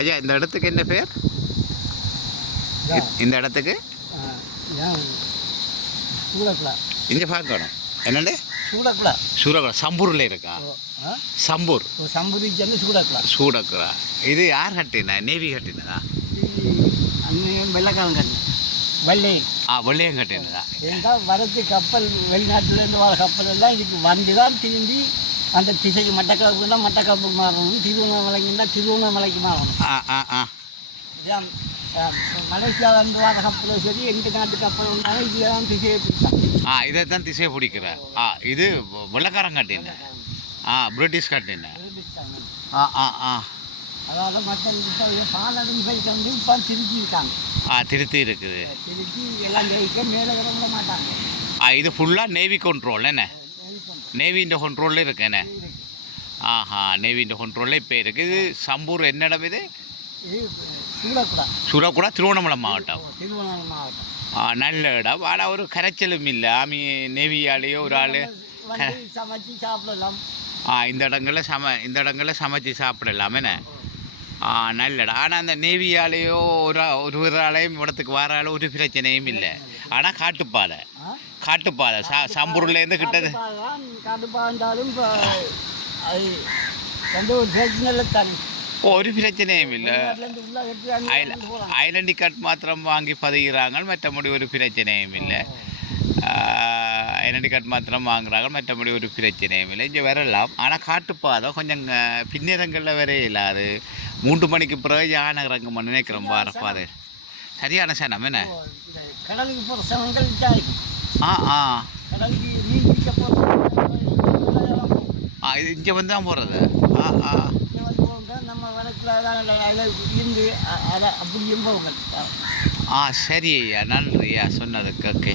ஐயா இந்த இடத்துக்கு என்ன பேர்? இந்த இடத்துக்கு இங்கே பார்க்கணும் என்னண்டு சூடக்குளா சம்பூரில் இருக்கா? சம்பூர் சூடக்குளா. இது யார் கட்டினா? நேவி கட்டினதா? வெள்ளக்காரன் கட்டின வெள்ளையும் கட்டினதா? வரது கப்பல் வெளிநாட்டிலேருந்து வர கப்பல் எல்லாம் இதுக்கு வந்து தான் திரும்பி அந்த திசைக்கு மட்டக்களப்புக்குன்னா மட்டக்களப்புக்கு மாறணும், திருவண்ணாமலைக்குன்னா திருவண்ணாமலைக்கு மாறணும். இதான் மலேசியாவிலேருந்து வர கப்பலும் சரி எந்த நாட்டு கப்பல் இருந்தாலும் இதில் தான் திசையை பிடிப்பாங்க. இதை தான் திசையை பிடிக்கிற. இது வெள்ளக்காரன் கட்டின, பிரிட்டிஷ் கட்டின. அதாவது மற்ற பாலடும் போய் வந்து இப்போ திருச்சி இருக்காங்க. திருத்தி இருக்குது. திருச்சி எல்லாம் ஜெயிக்க மேலே விட மாட்டாங்க. இது ஃபுல்லாக நேவி கண்ட்ரோல் என்ன? நேவியின் கண்ட்ரோலில் இருக்கு என்ன? நேவியின் கண்ட்ரோலில் இப்போ இருக்குது. இது சம்பூர் என்ன இடம்? இது சூடக்குளா திருவண்ணாமலை மாவட்டம். நல்ல இடம். ஆனால் ஒரு கரைச்சலும் இல்லை. நேவியாலேயோ ஒரு ஆள் சமைச்சு சாப்பிடலாம். இந்த இடங்களில் சமைச்சு சாப்பிடலாம் என்ன? நல்ல இடம். ஆனால் அந்த நேவியாலேயோ ஒரு ஆளையும் இடத்துக்கு வராலும் ஒரு பிரச்சனையும் இல்லை. ஆனால் காட்டுப்பாதை சம்பூர்லேருந்து கிட்டது காட்டுப்பாந்தாலும் ஒரு பிரச்சனையும் இல்லை. ஐலண்டி கார்டு மாத்திரம் வாங்கி பதுகிறாங்க, மற்றபடி ஒரு பிரச்சனையும் இல்லை. ஐடென்டி கார்டு மாத்திரம் வாங்குறாங்க, மற்றபடி ஒரு பிரச்சனையும் இல்லை. இங்கே வரலாம். ஆனால் காட்டுப்பாதை கொஞ்சம் பின்னேரங்களில் வர இல்லாது 3 மணிக்கு பிறகு யானகரங்க நினைக்கிறோம். பாதை சரியான சனம் என்ன? கடலுக்கு போகிற சனங்கள் இது இங்கே வந்து தான் போகிறது. நம்ம வழக்கில் இருந்து அப்படியும் போக. சரி ஐயா, நன்றி ஐயா சொன்னதுக்கு. ஓகே.